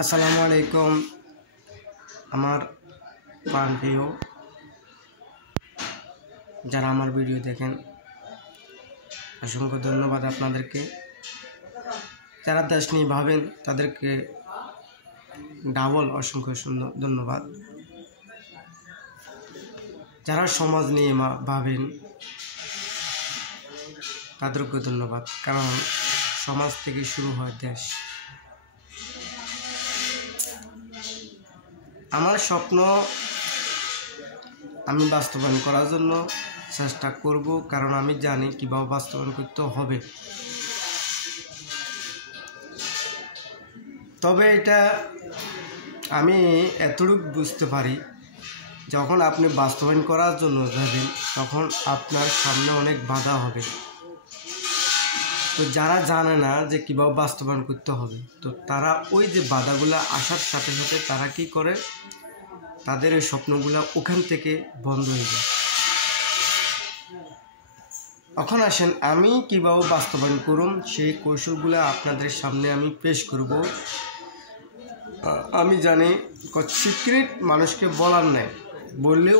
আসসালামু আলাইকুম আমার প্রিয় যারা আমার ভিডিও দেখেন অসংখ্য ধন্যবাদ আপনাদেরকে। যারা দেশ নিয়ে ভাবেন তাদেরকে ডাবল অসংখ্য ধন্যবাদ। যারা সমাজ নিয়ে ভাবেন তাদেরকে ধন্যবাদ, কারণ সমাজ থেকে শুরু হয় দেশ। আমার স্বপ্ন আমি বাস্তবায়ন করার জন্য চেষ্টা করব, কারণ আমি জানি কীভাবে বাস্তবায়ন করতে হবে। তবে এটা আমি এতটুকু বুঝতে পারি, যখন আপনি বাস্তবায়ন করার জন্য যাবেন তখন আপনার সামনে অনেক বাধা হবে। তো যারা জানে না যে কীভাবে বাস্তবায়ন করতে হবে, তো তারা ওই যে বাধাগুলো আসার সাথে সাথে তারা কি করে, তাদের ওই স্বপ্নগুলো ওখান থেকে বন্ধ হয়ে যায়। এখন আসেন আমি কীভাবে বাস্তবায়ন করুম সেই কৌশলগুলো আপনাদের সামনে আমি পেশ করব। আমি জানি সিক্রেট মানুষকে বলার নাই, বললে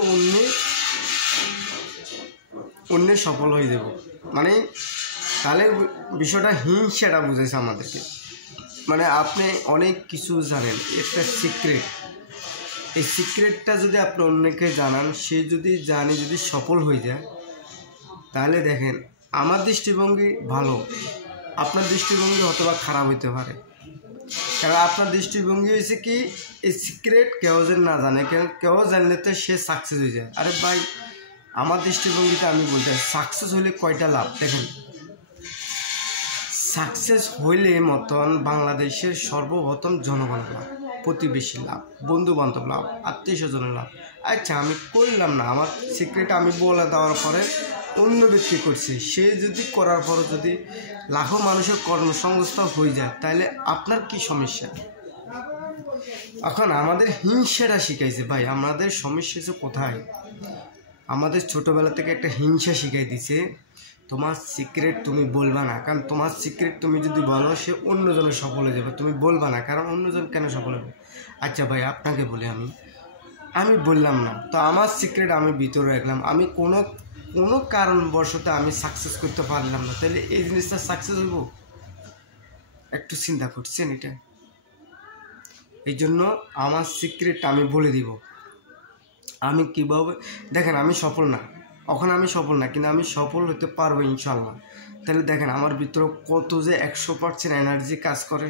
অন্য সফল হয়ে যাব। মানে তাহলে বিষয়টা হিংসাটা বুঝেছে আমাদেরকে। মানে আপনি অনেক কিছু জানেন, একটা সিক্রেট, এই সিক্রেটটা যদি আপনি অন্যকে জানান, সে যদি যদি সফল হয়ে যায়, তাহলে দেখেন আমার দৃষ্টিভঙ্গি ভালো, আপনার দৃষ্টিভঙ্গি অথবা খারাপ হইতে পারে। কারণ আপনার দৃষ্টিভঙ্গি হয়েছে কি, এই সিক্রেট কেউ যেন না জানে, কেউ জানলে তো সে সাকসেস হয়ে যায়। আরে ভাই, আমার দৃষ্টিভঙ্গিতে আমি বলতে সাকসেস হইলে কয়টা লাভ দেখেন। সাকসেস হইলে মতন বাংলাদেশের সর্বপ্রথম জনগণের লাভ, প্রতিবেশীর লাভ, বন্ধু বান্ধব লাভ, আত্মীয় স্বজনের লাভ। আচ্ছা আমি করলাম না, আমার সিক্রেট আমি বলে দেওয়ার পরে অন্য ব্যক্তি করছে, সে যদি করার পর যদি লাখো মানুষের কর্মসংস্থান হয়ে যায়, তাহলে আপনার কি সমস্যা? এখন আমাদের হিংসাটা শিখাইছে ভাই, আমাদের সমস্যা হচ্ছে কোথায়, আমাদের ছোটোবেলা থেকে একটা হিংসা শিখাই দিছে, তোমার সিক্রেট তুমি বলবা না, কারণ তোমার সিক্রেট তুমি যদি বলো সে অন্যজনের সফল হয়ে যাবে, তুমি বলবা না, কারণ অন্যজন কেন সফল হবে? আচ্ছা ভাই আপনাকে বলি, আমি বললাম না, তো আমার সিক্রেট আমি ভিতরে রাখলাম, আমি কোনো কারণবশত আমি সাকসেস করতে পারলাম না, তাহলে এই জিনিসটা সাকসেস হইব? একটু চিন্তা করছেন এটা? এই জন্য আমার সিক্রেটটা আমি বলে দিব। আমি কীভাবে দেখেন, আমি সফল না, আমি সফল না, কিন্তু আমি সফল হতে পারবো ইনশাল্লাহ। তাহলে দেখেন আমার ভিতরে কত যে 100% এনার্জি কাজ করে,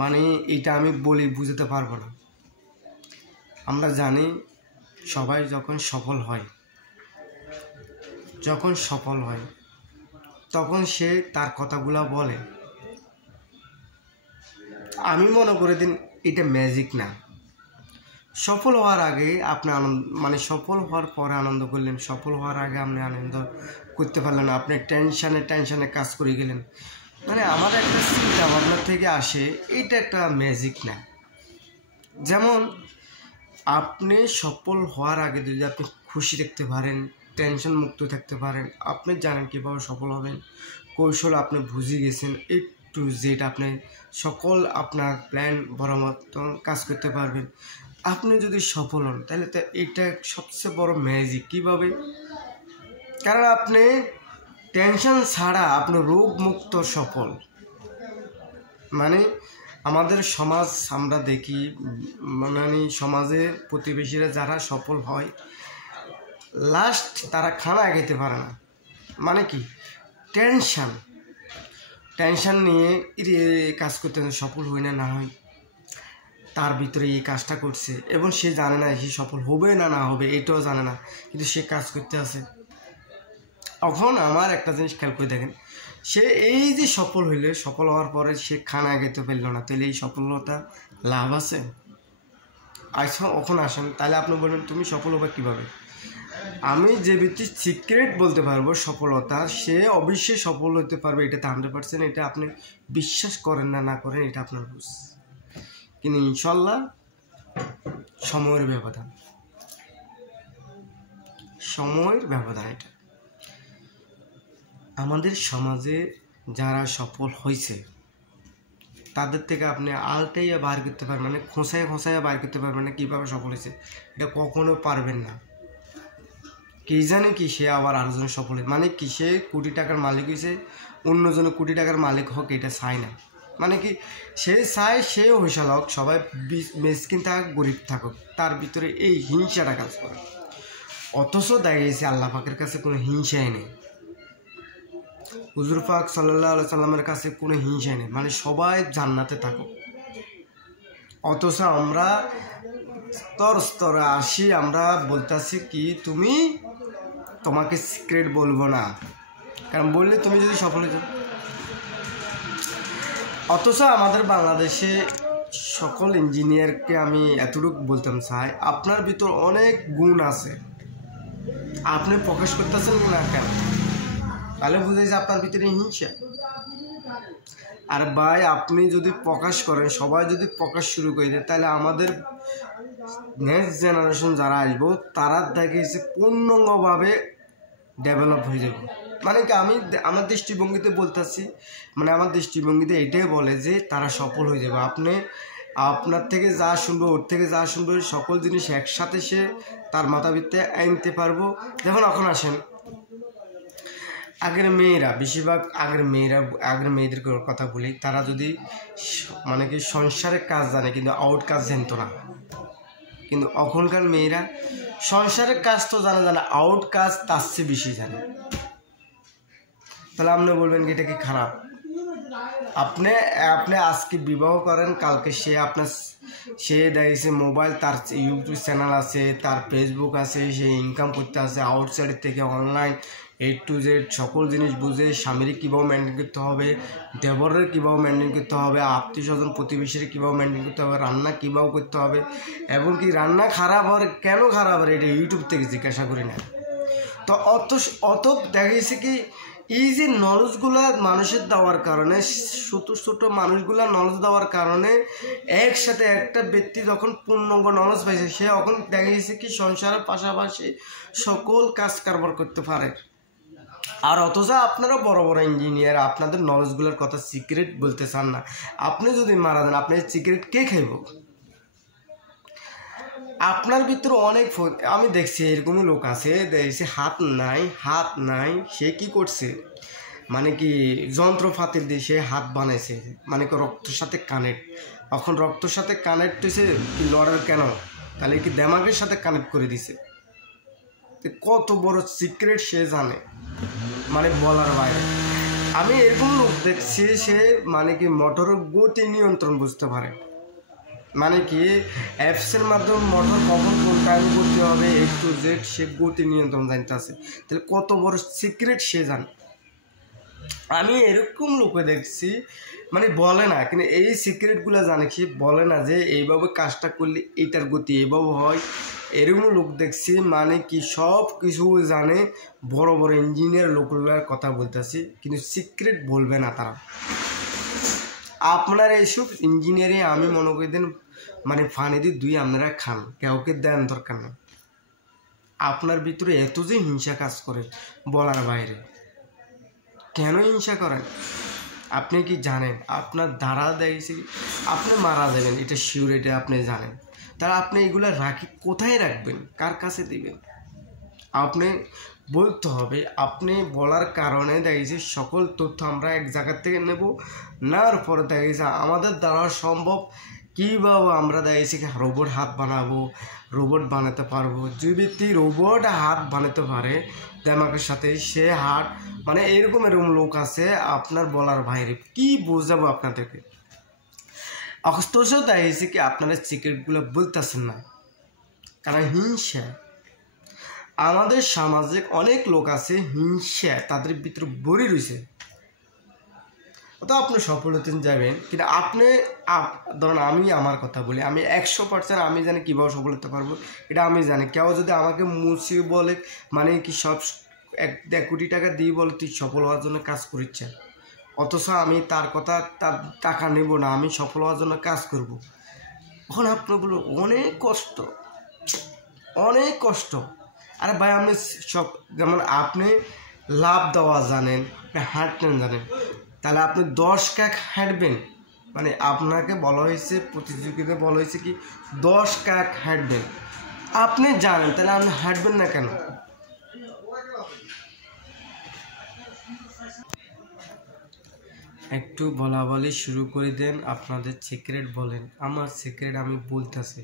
মানে এটা আমি বলি বুঝতে পারবো না। আমরা জানি সবাই যখন সফল হয় তখন সে তার কথাগুলা বলে। আমি মনে করে দিন এটা ম্যাজিক না। সফল হওয়ার আগে আপনি আনন্দ, সফল হওয়ার পরে আনন্দ করলেন, সফল হওয়ার আগে আপনি আনন্দ করতে পারলেন না, আপনি টেনশনে কাজ করে গেলেন, মানে আমার একটা চিন্তা ভাবনা থেকে আসে, এটা একটা ম্যাজিক না। যেমন আপনি সফল হওয়ার আগে যদি আপনি খুশি থাকতে পারেন, টেনশন মুক্ত থাকতে পারেন, আপনি জানেন কীভাবে সফল হবেন, কৌশল আপনি বুঝে গেছেন, টু জেড আপনি সকল আপনার প্ল্যান বরাবর কাজ করতে পারবেন। আপনি যদি সফল হন তাহলে তো এটা সবচেয়ে বড় ম্যাজিক। কীভাবে? কারণ আপনি টেনশন ছাড়া আপনি রোগমুক্ত সফল। মানে আমাদের সমাজ আমরা দেখি, মানে সমাজের প্রতিবেশীরা যারা সফল হয়, লাস্ট তারা খানা খেতে পারে না। মানে কি? টেনশন নিয়ে কাজ করতে সফল হয় না হয়, তার ভিতরে এই কাজটা করছে এবং সে জানে না সে সফল হবে না হবে, এটাও জানে না, কিন্তু সে কাজ করতে আছে। এখন আমার একটা জিনিস খেয়াল করে দেখেন, সে এই যে সফল হওয়ার পরে সে খানা খেতে পারল না, তাহলে এই সফলতা লাভ আছে? আচ্ছা এখন আসেন, তাহলে আপনি বলবেন তুমি সফল হবে কীভাবে? আমি যে ব্যক্তি সিক্রেট বলতে পারবো সফলতা, সে অবশ্যই সফল হতে পারবে, এটাতে 100%। এটা আপনি বিশ্বাস করেন না করেন এটা আপনার বুঝ, কিন্তু ইনশাল্লাহ সময়ের ব্যবধান এটা। আমাদের সমাজে যারা সফল হয়েছে তাদের থেকে আপনি আলটাইয়া বার করতে পারবেন, মানে খোঁসাইয়া খোঁসাইয়া বার করতে পারবেন না কীভাবে সফল হয়েছে, এটা কখনো পারবেন না। কি জানে কি সে আবার আরেকজন সফল, মানে কি সে কোটি টাকার মালিক হয়েছে, অন্যজন কোটি টাকার মালিক হোক এটা চায় না। মানে কি সে চায় সেও হইসাল হোক, সবাই মেসকিন থাকুক গরিব থাকুক, তার ভিতরে এই হিংসাটা কাজ করে। অথচ দাঁড়িয়েছে আল্লাহ পাকের কাছে কোনো হিংসাই নেই, হুজুর পাক সাল্লাল্লাহু আলাইহি সাল্লামের কাছে কোনো হিংসাই নেই, মানে সবাই জান্নাতে থাকুক। অথচ আমরা স্তর স্তরে আসি, আমরা বলতেছি কি তোমাকে সিক্রেট বলবো না, কারণ বললে তুমি যদি সফল হয়ে যাও। অথচ আমাদের বাংলাদেশে সকল ইঞ্জিনিয়ারকে আমি এতটুকু বলতাম চাই, আপনার ভিতর অনেক গুণ আছে, আপনি প্রকাশ করতেছেন না কেন? তাহলে বুঝে যে আপনার ভিতরে হিংসা। আর ভাই আপনি যদি প্রকাশ করেন, সবাই যদি প্রকাশ শুরু করে দেয়, তাহলে আমাদের নেক্সট জেনারেশন যারা আসবো তারা দেখেছে পূর্ণাঙ্গভাবে ডেভেলপ হয়ে যাবে। মানে কি আমি আমার দৃষ্টিভঙ্গিতে বলতেছি, মানে আমার দৃষ্টিভঙ্গিতে এটাই বলে যে তারা সফল হয়ে যাবে। আপনার থেকে যা শুনবো, ওর থেকে যা শুনবো, সকল জিনিস একসাথে সে তার মাথা ভিত্তে আনতে পারবো। দেখুন এখন আসেন, আগের মেয়েরা বেশিরভাগ আগের মেয়েদের কথা বলি, তারা যদি মানে কি সংসারের কাজ জানে কিন্তু আউট কাজ জানতো না, কিন্তু এখনকার মেয়েরা সংসারের কাজ তো জানে, আউট কাজ তার চেয়ে বেশি জানে। তাহলে আপনি বলবেন কি এটা কি খারাপ? আপনি আজকে বিবাহ করেন, কালকে সে দেখছে মোবাইল, তার ইউটিউব চ্যানেল আছে, তার ফেসবুক আছে, সে ইনকাম করতে আছে আউটসাইড থেকে অনলাইন A to Z সকল জিনিস বুঝে, স্বামীর কীভাবে মেনটেন করতে হবে, দেবরের কীভাবে মেনটেন করতে হবে, আত্মীয় স্বজন প্রতিবেশীর কীভাবে মেনটেন করতে হবে, রান্না কীভাবে করতে হবে, এবং কি রান্না খারাপ হয় কেন খারাপ হয় এটা ইউটিউব থেকে জিজ্ঞাসা করি না। তো অত দেখা গেছে কি এই যে নলেজগুলা মানুষের দেওয়ার কারণে, ছোট ছোট মানুষগুলা নলেজ দেওয়ার কারণে একসাথে একটা ব্যক্তি যখন পূর্ণাঙ্গ নলেজ পাইছে, সে এখন দেখা গেছে কি সংসারের পাশাপাশি সকল কাজ কারবার করতে পারে। আর অথচ আপনারা বড় বড় ইঞ্জিনিয়ার, আপনাদের নলেজগুলোর কথা সিক্রেট বলতে চান না। আপনি যদি মারা যান, আপনার সিক্রেট কে খাইব? আপনার ভিতরে অনেক আমি দেখছি এরকমই লোক আছে, দেখছি হাত নাই, সে কি করছে, মানে কি যন্ত্রপাতির দিয়ে সে হাত বানাইছে, মানে কি রক্তের সাথে কানেক্ট। এখন রক্তের সাথে কানেক্ট হয়েছে কি লড়ার কেন? তাহলে কি দেমাগের সাথে কানেক্ট করে দিছে। কত বড় সিক্রেট সে জানে, মানে বলার বাইরে। আমি এরকম লোক দেখছি, সে মানে কি মোটরের গতি নিয়ন্ত্রণ বুঝতে পারে, মানে কি অ্যাপসের মাধ্যমে মোটর কখন কোন টাইম করতে হবে A to Z সে গতি নিয়ন্ত্রণ জানতে আছে। তাহলে কত বড় সিক্রেট সে জানে। আমি এরকম লোকে দেখছি, মানে বলে না কিন্তু এই সিক্রেটগুলো জানে, কি বলে না যে এইভাবে কাজটা করলে এইটার গতি এইভাবে হয়। এরকম লোক দেখছি, মানে কি সব কিছু জানে, বড় বড় ইঞ্জিনিয়ার লোকগুলোর কথা বলতেছি, কিন্তু সিক্রেট বলবে না তারা। আপনারা এইসব ইঞ্জিনিয়ারিং আমি মনে করি দেন, মানে ফানি দিয়ে আপনারা খান, কাউকে দেন দরকার নেই। আপনার ভিতরে এত যে হিংসা কাজ করে বলার বাইরে। কেন হিংসা করেন আপনি কি জানেন? আপনার দ্বারা দেখছি আপনি মারা যাবেন, এটা শিওর, এটা আপনি জানেন। তাহলে আপনি এগুলো কোথায় রাখবেন, কার কাছে দিবেন? আপনি বলতে হবে। আপনি বলার কারণে দেখেছি সকল তথ্য আমরা এক জায়গার থেকে নেব, নেওয়ার পরে দেখেছি আমাদের দ্বারা সম্ভব কীভাবে আমরা দেখেছি রোবট হাত বানাবো, রোবট বানাতে পারবো। যে ব্যক্তি রোবট হাত বানাতে পারে দেমাগের সাথে, সে হাত মানে এরকম লোক আছে আপনার বলার বাইরে। কি বোঝাবো আপনাদেরকে? অথচ দেখেছি কি আপনারা সিক্রেটগুলো বলতেছেন না, কারণ হিংসা। আমাদের সমাজে অনেক লোক আছে হিংসা তাদের ভিতরে ভরে রয়েছে। তো আপনি সফল হতে যাবেন, কিন্তু আপনি ধরেন আমি আমার কথা বলি, আমি 100% আমি জানি কীভাবে সফল হতে পারবো, এটা আমি জানি। কেউ যদি আমাকে মুছি বলে, মানে কি সব 1 কোটি টাকা দিয়ে বলে তুই সফল হওয়ার জন্য কাজ করিচ্ছে, অথচ আমি তার কথা তার টাকা নেব না, আমি সফল হওয়ার জন্য কাজ করব। এখন আপনি বলুন অনেক কষ্ট। আরে ভাই আপনি সব, যেমন আপনি লাভ দেওয়া জানেন, আপনি হাঁটতেন জানেন, তাহলে আপনি 10 কাক হাঁটবেন, মানে আপনাকে বলা হয়েছে, প্রতিযোগিতায় বলা হয়েছে কি 10 কাক হাঁটবেন। আপনি জানেন, তাহলে আপনি হাঁটবেন না কেন? একটু বলা বলি শুরু করে দেন, আপনাদের সিক্রেট বলেন। আমার সিক্রেট আমি বলতেছি।